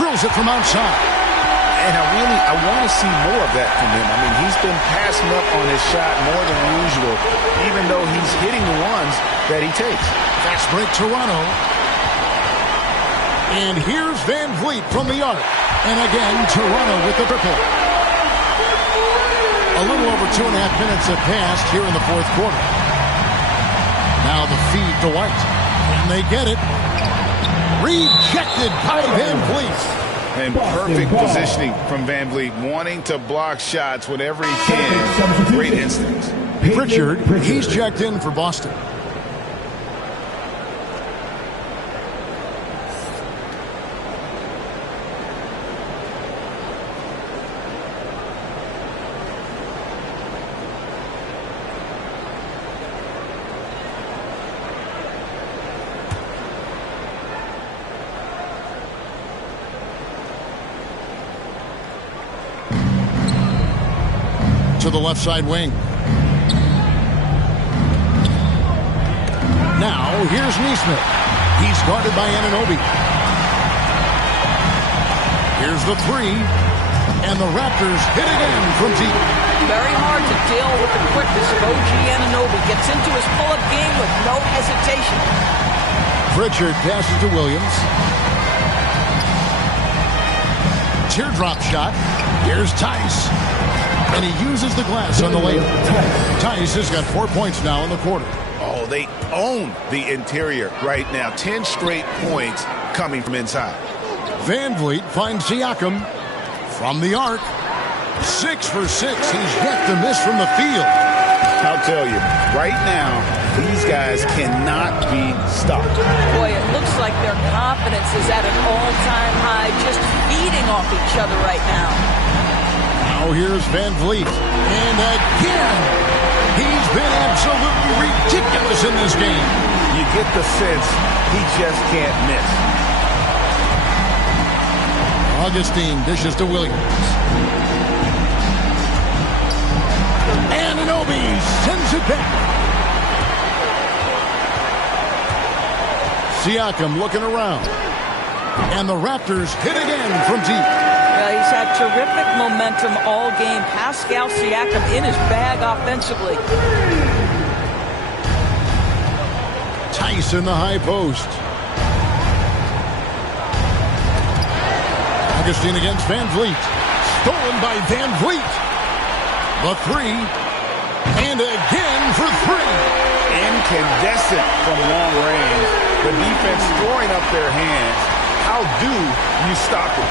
drills it from outside. And I want to see more of that from him. I mean, he's been passing up on his shot more than usual, even though he's hitting the ones that he takes. Fast break, Toronto. And here's Van Vliet from the arc. And again, Toronto with the triple. A little over 2.5 minutes have passed here in the fourth quarter. Now the feed to White. And they get it. Rejected by Van Vliet. And perfect positioning from Van Vliet, wanting to block shots whenever he can. Great instincts. Pritchard, he's checked in for Boston. To the left side wing. Now, here's Neesmith. He's guarded by Anunoby. Here's the three. And the Raptors hit again from deep. Very hard to deal with the quickness of OG Anunoby. Gets into his pull-up game with no hesitation. Pritchard passes to Williams. Teardrop shot. Here's Tice. And he uses the glass on the layup. Tice has got 4 points now in the quarter. Oh, they own the interior right now. 10 straight points coming from inside. Van Vliet finds Siakam from the arc. 6 for 6. He's yet to miss from the field. I'll tell you, right now, these guys cannot be stopped. Boy, it looks like their confidence is at an all-time high, just feeding off each other right now. Now here's Van Vliet. And again, he's been absolutely ridiculous in this game. You get the sense he just can't miss. Augustine dishes to Williams. Anunoby sends it back. Siakam looking around. And the Raptors hit again from deep. Well, he's had terrific momentum all game. Pascal Siakam in his bag offensively. Tice in the high post. Augustine against Van Vliet. Stolen by Van Vliet. The three. And again for three. Incandescent from long range. The defense throwing up their hands. How do you stop him?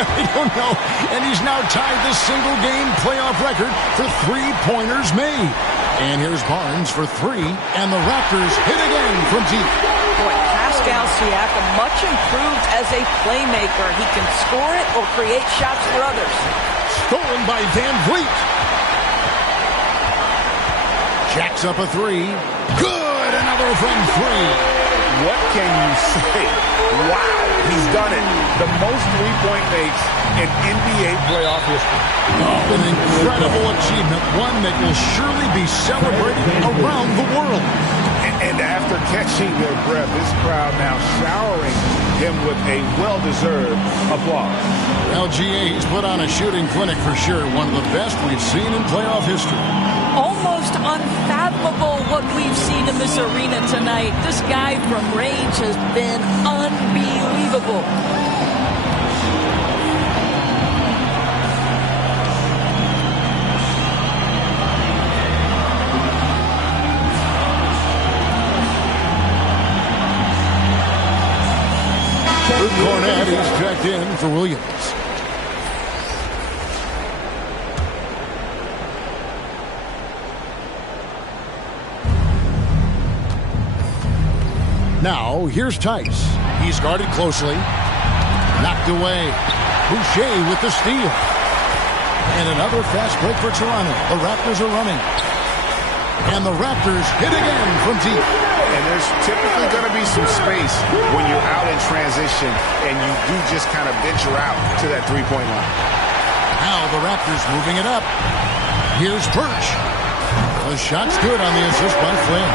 I don't know. And he's now tied the single-game playoff record for three-pointers made. And here's Barnes for three. And the Raptors hit again from deep. Boy, Pascal Siakam much improved as a playmaker. He can score it or create shots for others. Stolen by Van Vliet. Jacks up a three. Good. Another from three. What can you say? Wow, he's done it. The most three-point makes in NBA playoff history. Oh, an incredible achievement. One that will surely be celebrated around the world. And after catching their breath, this crowd now showering him with a well-deserved applause. LGA, he's put on a shooting clinic for sure. One of the best we've seen in playoff history. Almost unfathomable what we've seen in this arena tonight. This guy from range has been unbelievable. Luke Cornett is checked in for Williams. Now, here's Tice. He's guarded closely. Knocked away. Boucher with the steal. And another fast break for Toronto. The Raptors are running. And the Raptors hit again from deep. And there's typically going to be some space when you're out in transition and you do just kind of venture out to that three-point line. Now the Raptors moving it up. Here's Birch. The shot's good on the assist by Flynn.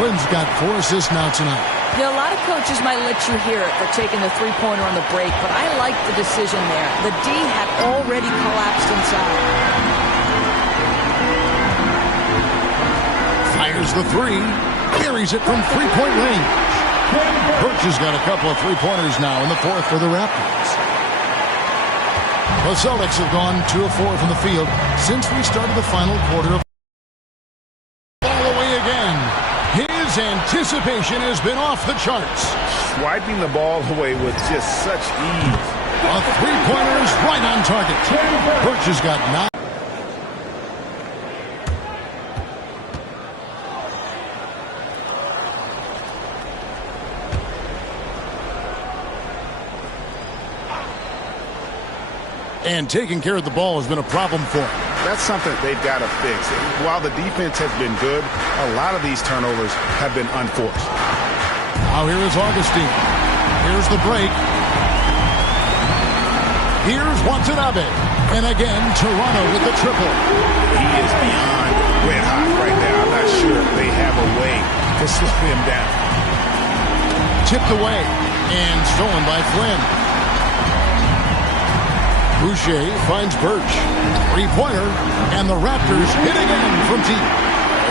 Flynn's got 4 assists now tonight. You know, a lot of coaches might let you hear it for taking the three-pointer on the break, but I like the decision there. The D had already collapsed inside. Fires the three. Carries it from three-point range. Birch has got a couple of three-pointers now in the fourth for the Raptors. The Celtics have gone 2 of 4 from the field since we started the final quarter. All the way again. His anticipation has been off the charts. Swiping the ball away with just such ease. A three-pointer is right on target. Birch has got 9. And taking care of the ball has been a problem for him. That's something they've got to fix. While the defense has been good, a lot of these turnovers have been unforced. Now here is Augustine. Here's the break. Here's Watanabe. And again, Toronto with the triple. He is beyond red hot right now. I'm not sure if they have a way to slow him down. Tipped away and stolen by Flynn. Boucher finds Birch. Three-pointer, and the Raptors hit again from deep.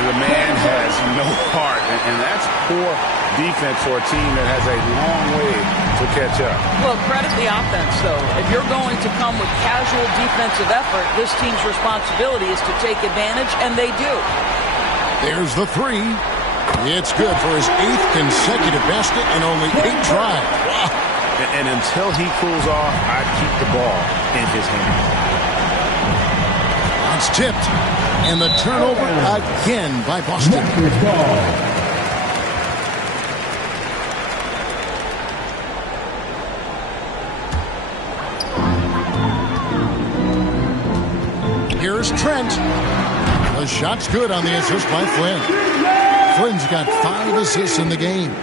The man has no heart, and that's poor defense for a team that has a long way to catch up. Well, credit the offense, though. If you're going to come with casual defensive effort, this team's responsibility is to take advantage, and they do. There's the three. It's good for his 8th consecutive basket in only 8 tries. Wow. And until he cools off, I'd keep the ball in his hand. It's tipped. And the turnover again by Boston. Here's Trent. The shot's good on the assist by Flynn. Flynn's got 5 assists in the game.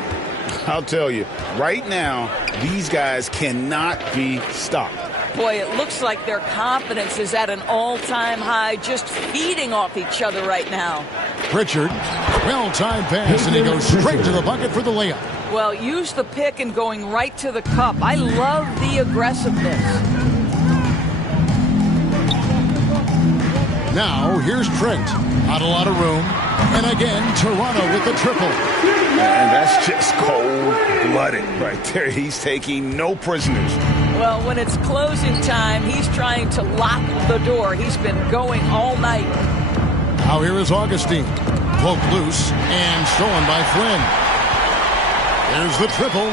I'll tell you, right now, these guys cannot be stopped. Boy, it looks like their confidence is at an all-time high, just feeding off each other right now. Pritchard, well-timed pass, and he goes straight to the bucket for the layup. Well, use the pick and going right to the cup. I love the aggressiveness. Now, here's Trent. Not a lot of room. And again, Toronto with the triple. And that's just cold-blooded right there. He's taking no prisoners. Well, when it's closing time, he's trying to lock the door. He's been going all night. Now here is Augustine. Poked loose and stolen by Flynn. There's the triple.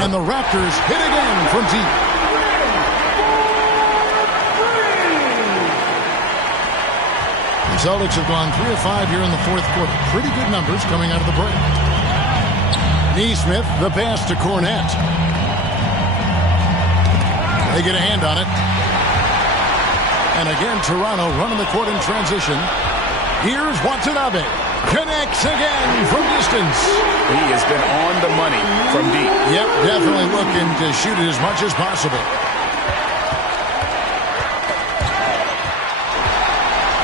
And the Raptors hit again from deep. The Celtics have gone 3 of 5 here in the fourth quarter. Pretty good numbers coming out of the break. Neesmith, the pass to Cornette. They get a hand on it. And again, Toronto running the court in transition. Here's Watanabe. Connects again from distance. He has been on the money from deep. Yep, definitely looking to shoot it as much as possible.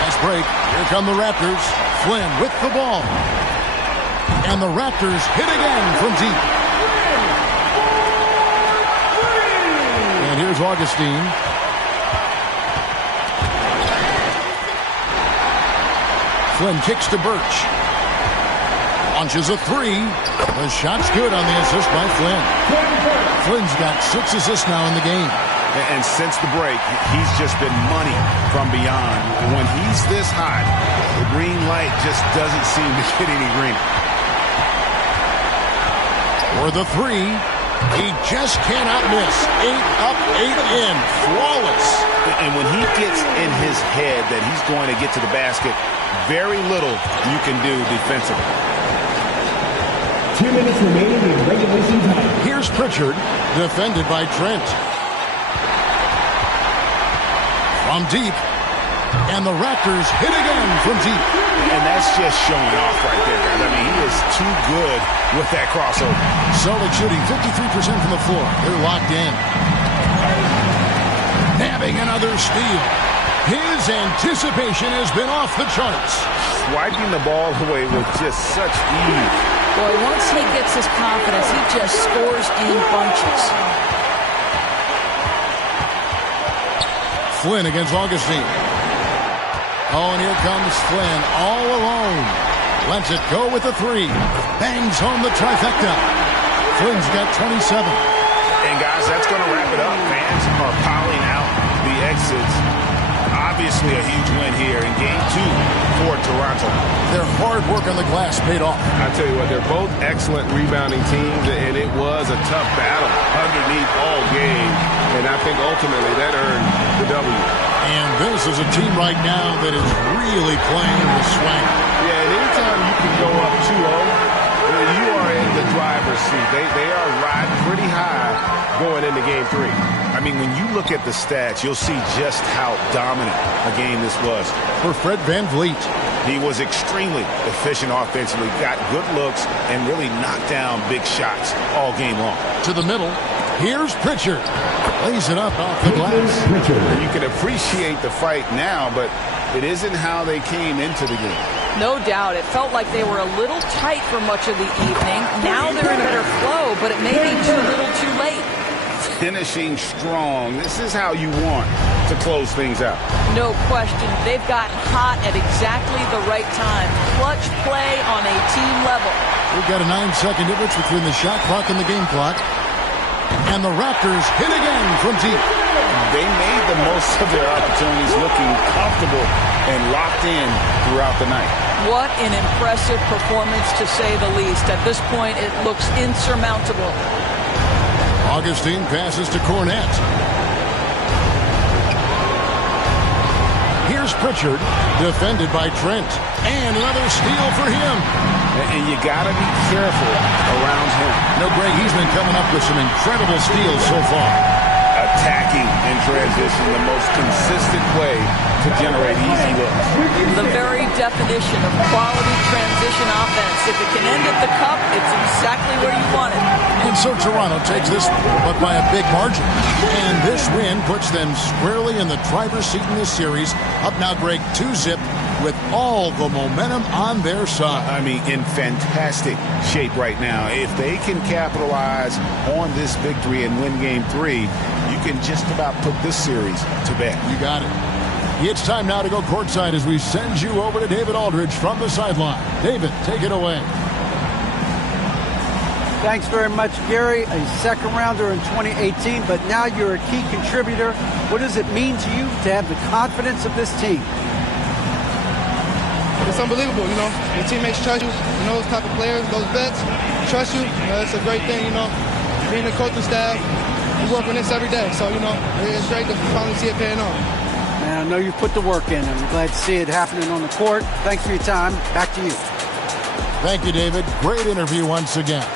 Nice break. Here come the Raptors. Flynn with the ball. And the Raptors hit again from deep. And here's Augustine. Flynn kicks to Birch. Launches a three. The shot's good on the assist by Flynn. Flynn's got 6 assists now in the game. And since the break, he's just been money from beyond. When he's this hot, the green light just doesn't seem to get any greener. For the three, he just cannot miss. 8 up, 8 in. Flawless. And when he gets in his head that he's going to get to the basket, very little you can do defensively. 2 minutes remaining in regulation time. Here's Pritchard, defended by Trent. From deep, and the Raptors hit again from deep. And that's just showing off right there, guys. I mean, he is too good with that crossover. Celtics shooting 53% from the floor. They're locked in. Having another steal. His anticipation has been off the charts. Swiping the ball away with just such ease. Boy, once he gets his confidence, he just scores in bunches. Flynn against Augustine. Oh, and here comes Flynn all alone. Lets it go with the three. Bangs home the trifecta. Flynn's got 27. And guys, that's going to wrap it up. Fans are piling out the exits. Obviously a huge win here in Game 2 for Toronto. Their hard work on the glass paid off. I tell you what, they're both excellent rebounding teams, and it was a tough battle underneath all game. And I think ultimately that earned the W. And this is a team right now that is really playing the swing. Yeah, and anytime you can go up 2-0, you are in the driver's seat. They are riding pretty high going into Game 3. I mean, when you look at the stats, you'll see just how dominant a game this was. For Fred VanVleet, he was extremely efficient offensively, got good looks, and really knocked down big shots all game long. To the middle, here's Pritchard. Lays it up off the glass. You can appreciate the fight now, but it isn't how they came into the game. No doubt. It felt like they were a little tight for much of the evening. Now they're in better flow, but it may be too little too late. Finishing strong. This is how you want to close things out. No question. They've gotten hot at exactly the right time. Clutch play on a team level. We've got a 9-second difference between the shot clock and the game clock. And the Raptors hit again from deep. They made the most of their opportunities, looking comfortable and locked in throughout the night. What an impressive performance, to say the least. At this point, it looks insurmountable. Augustine passes to Cornette. Here's Pritchard, defended by Trent. And another steal for him. And you got to be careful around him. No, Greg, he's been coming up with some incredible steals so far. Attacking in transition, the most consistent way to generate easy looks. The very definition of quality transition offense. If it can end at the cup, it's exactly where you want it. And so Toronto takes this, but by a big margin. And this win puts them squarely in the driver's seat in this series. Up now, Greg, 2-0 with all the momentum on their side. I mean, in fantastic shape right now. If they can capitalize on this victory and win Game 3, you can just about put this series to bed. You got it. It's time now to go courtside as we send you over to David Aldridge from the sideline. David, take it away. Thanks very much, Gary. A second rounder in 2018, but now you're a key contributor. What does it mean to you to have the confidence of this team? It's unbelievable, you know. Your teammates trust you, those type of players, those vets trust you. It's a great thing, you know. Being the coaching staff, we work on this every day. So, you know, it's great to finally see it paying off. Man, I know you've put the work in, and I'm glad to see it happening on the court. Thanks for your time. Back to you. Thank you, David. Great interview once again.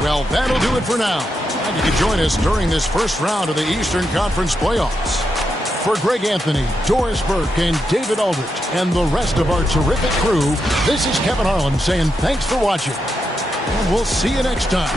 Well, that'll do it for now. And you can join us during this first round of the Eastern Conference playoffs. For Greg Anthony, Doris Burke, and David Aldridge, and the rest of our terrific crew, this is Kevin Harlan saying thanks for watching. And we'll see you next time.